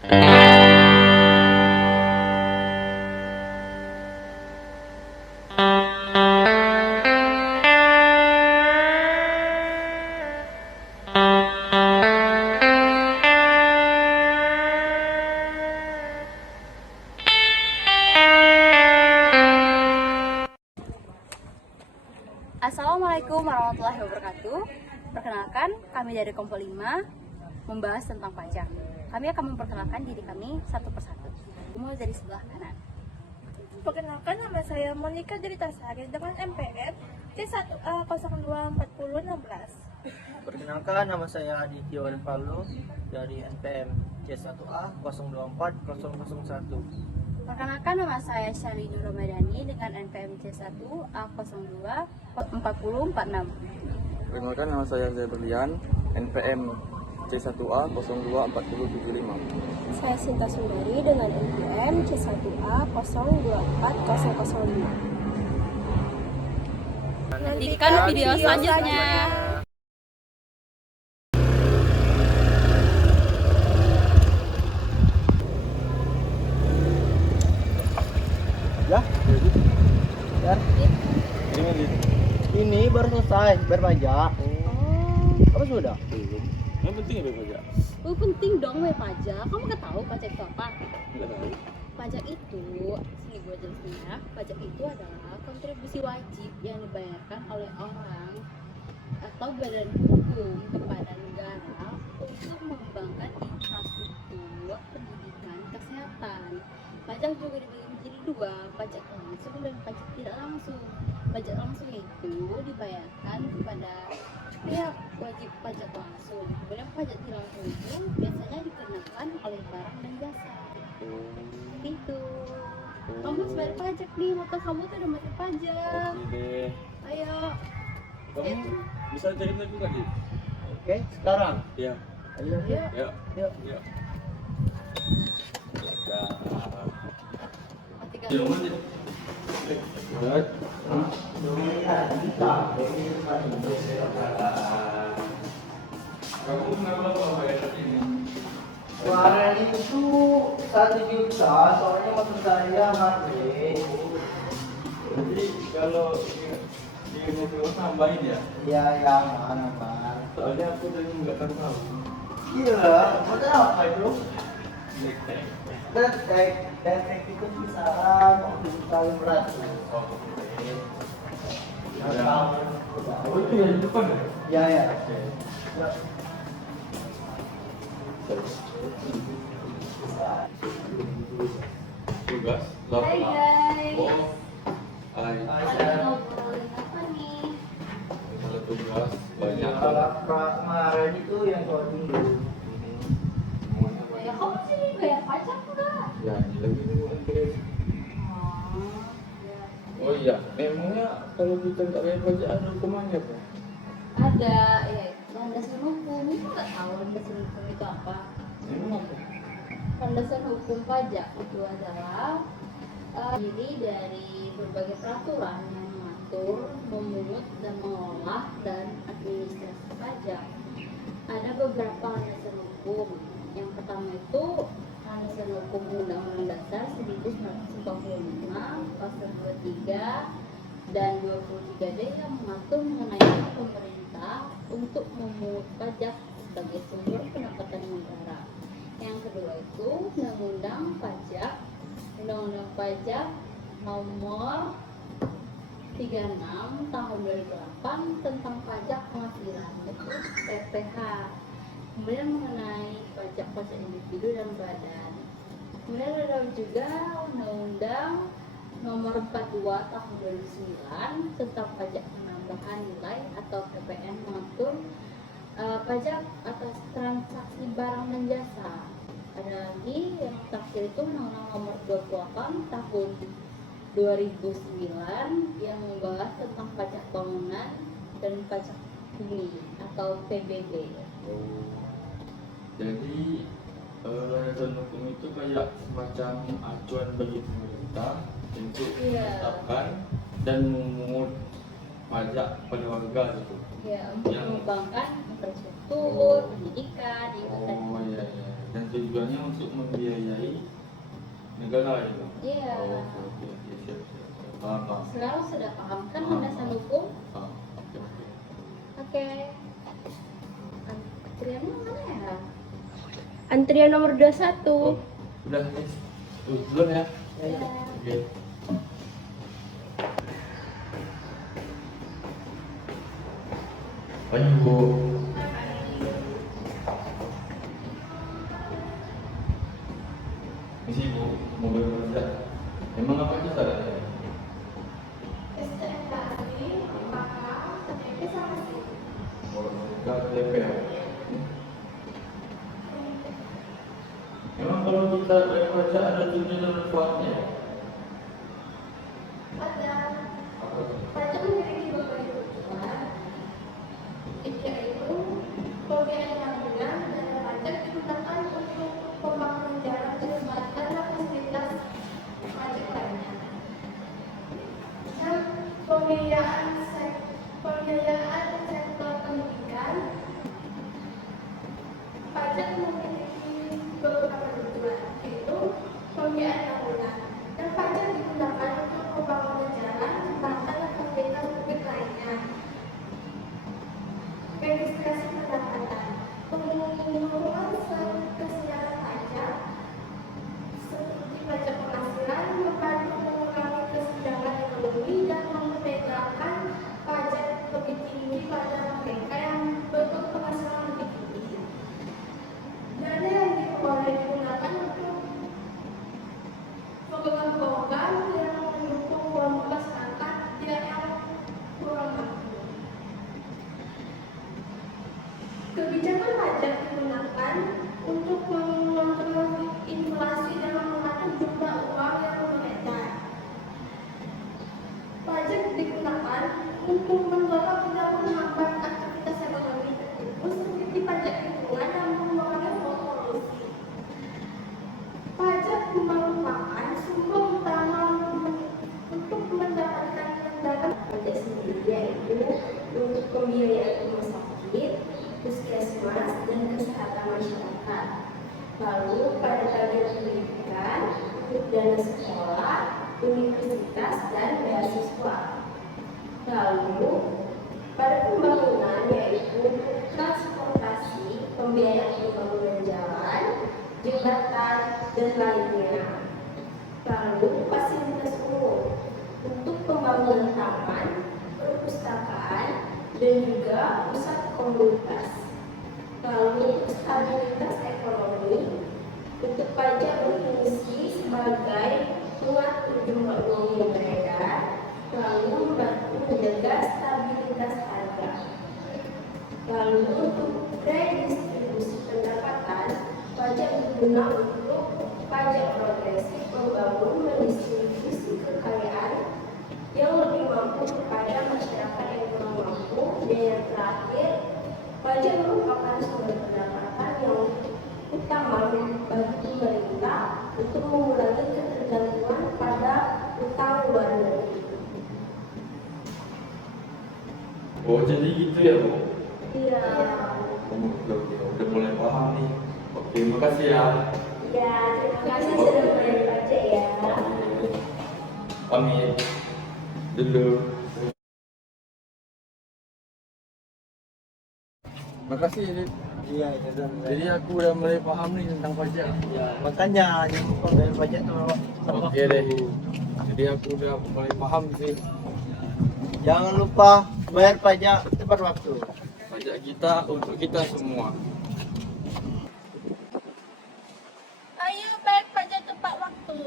Assalamualaikum warahmatullahi wabarakatuh. Perkenalkan, kami dari Kompol 5 membahas tentang pajak. Kami akan memperkenalkan diri kami satu persatu. Mulai dari sebelah kanan. Perkenalkan, nama saya Monica Dritasari dengan NPM C1A 024016. Perkenalkan, nama saya Aditya Palu dari NPM C1A 024001. Perkenalkan, nama saya Syari Nur Ramadhani dengan NPM C1A 024046. Perkenalkan, nama saya Zaberlian, NPM C1A 024075. Saya Sinta Sundari dengan NPM C1A 024005. Nantikan video selanjutnya. Ya, ini baru selesai berpajak. Apa sudah? Yang penting ya pajak. Oh, penting dong bayar pajak. Kamu nggak tahu pajak itu apa? Nggak tahu. Pajak itu, sini gue jelasin ya. Pajak itu adalah kontribusi wajib yang dibayarkan oleh orang atau badan hukum kepada negara untuk mengembangkan infrastruktur pendidikan, kesehatan. Pajak juga dibagi menjadi dua, pajak langsung dan pajak tidak langsung. Pajak langsung itu dibayarkan kepada pihak wajib pajak langsung. Kemudian pajak tidak langsung itu biasanya dikenakan oleh barang dan jasa. Gitu. Kamu harus bayar pajak nih, maka kamu tuh udah bayar pajak. Oke deh. Ayo. Kamu bisa cerita juga di? Oke, sekarang. Iya. Ayo. Ya. Yuk. Ya. Tiga. Kamu kenapa bayar ini? Kemarin itu 1 juta, soalnya motor saya mati. Jadi kalau di mobil tambahin ya? Ya, yang mana, Pak? Soalnya aku tadi nggak tahu. Iya, motor apa itu? Nek. Detek itu kisaran 1.500. Oh itu yang di depan ya? Ya. Tugas. Hai guys. Hai. Lagi ngobrolin apa nih? Kalau tugas banyak. Kalau kemarin itu yang coding dulu. Ya kamu sini bayar pajak enggak? Ya, lagi mungkin. Oh iya, memangnya kalau kita nggak bayar pajak ada hukumannya Pak? Ada, ya landasan hukum. Kamu nggak tahu landasan hukum itu apa? Memang apa? Landasan hukum pajak itu adalah diri dari berbagai peraturan yang mengatur, memungut dan mengolah dan administrasi pajak. Ada beberapa landasan hukum. Yang pertama itu landasan hukum Undang-Undang Dasar 1945 pasal 23 dan 23D yang mengatur mengenai pemerintah untuk memungut pajak sebagai sumber pendapatan negara. Yang kedua itu Undang-Undang Pajak nomor 36 tahun 2008 tentang pajak penghasilan, yaitu PPH. Kemudian mengenai pajak individu dan badan. Kemudian ada juga Undang-Undang nomor 42 tahun 2009 tentang pajak penambahan nilai atau PPN mengatur pajak atas transaksi barang dan jasa. Ada lagi yang terakhir itu Undang-Undang nomor 28 tahun 2009 yang membahas tentang pajak bangunan dan pajak bumi atau PBB. Jadi landasan hukum itu kayak semacam acuan bagi pemerintah untuk menetapkan dan memungut pajak pada warga gitu. Ya, untuk mengembangkan infrastruktur, pendidikan, Oh iya. Dan tujuannya untuk membiayai negara ya Bang? Iya. Oh, oke, oke, siap, siap. Paham, paham. Sekarang sudah paham kan Paham, landasan paham. hukum? Paham. Oke, oke. Oke. Antriannya mana ya? Antrian nomor 21. Oh, udah, guys. Duluan ya. Iya. Oke. Pagi Bu. Misi Bu, mau bekerja. Emang apa aja syaratnya? KTP. Emang kalau kita baca ada tujuan dan manfaatnya? Apa tuh? Pajak memiliki berbagai tujuan, yaitu pembiayaan bangunan dan pajak digunakan untuk pembangunan jalan, jembatan, dan fasilitas pajak lainnya. Dan pembiayaan sektor pendidikan, pajak memiliki beberapa tujuan, yaitu pembiayaan bangunan dan pajak digunakan untuk pembangunan jalan, jembatan, dan fasilitas publik lainnya. Registrasi pendapatan, pengumuman kesiaran pajak seperti pajak penghasilan membantu mengurangi kesenjangan ekonomi dan membedakan pajak lebih tinggi pada mereka yang berpenghasilan lebih tinggi. Dana yang boleh digunakan untuk program-program yang mendukung kelompok masyarakat yang kurang mampu. Kebijakan pajak digunakan untuk mengontrol inflasi dan mengatur jumlah uang yang beredar. Pajak digunakan untuk mendorong dan menghambat aktivitas ekonomi tertentu seperti pajak lingkungan yang mengurangi polusi. Pajak merupakan sumber utama untuk mendapatkan pendapatan pajak sendiri, yaitu untuk pembiayaan rumah sakit, puskesmas, dan kesehatan masyarakat. Lalu pada bagian pendidikan, untuk dana sekolah, universitas, dan beasiswa. Lalu pada pembangunan, yaitu transportasi, pembiayaan pembangunan jalan, jembatan, dan lainnya. Lalu fasilitas umum untuk pembangunan taman, perpustakaan, dan juga pusat komunitas. Lalu stabilitas ekonomi untuk pajak berfungsi sebagai pengatur jumlah uang yang beredar, lalu membantu menjaga stabilitas harga. Lalu untuk redistribusi pendapatan, pajak berguna untuk pajak progresif membangun mendistribusi kekayaan yang lebih mampu kepada masyarakat yang kurang mampu. Dan yang terakhir, pajak merupakan sumber pendapatan yang utama bagi pemerintah untuk mengurangi ketergantungan pada utang luar negeri. Oh, jadi gitu ya Bu? Iya. Udah mulai paham nih. Oke, makasih ya. Ya, terima kasih sudah mulai pajak ya. Pamit dulu. Makasih Dit. Iya, itu dong. Jadi aku udah mulai paham nih tentang pajak. Ya, makanya jangan lupa bayar pajak tuh. Oke deh. Jadi aku udah mulai paham sih. Jangan lupa bayar pajak tepat waktu. Pajak kita untuk kita semua. Ayo bayar pajak tepat waktu.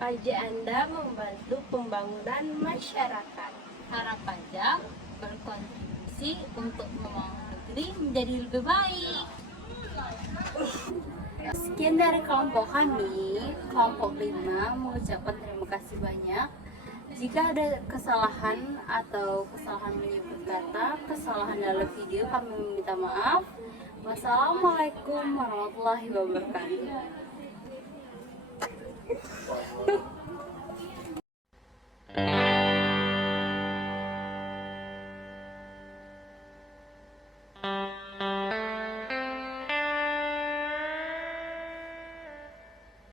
Pajak Anda membantu pembangunan masyarakat. Harap pajak berkontribusi untuk membangun negeri menjadi lebih baik. Sekian dari kelompok kami, kelompok 5 mengucapkan terima kasih banyak. Jika ada kesalahan atau kesalahan menyebut kata, kesalahan dalam video, kami meminta maaf. Wassalamualaikum warahmatullahi wabarakatuh.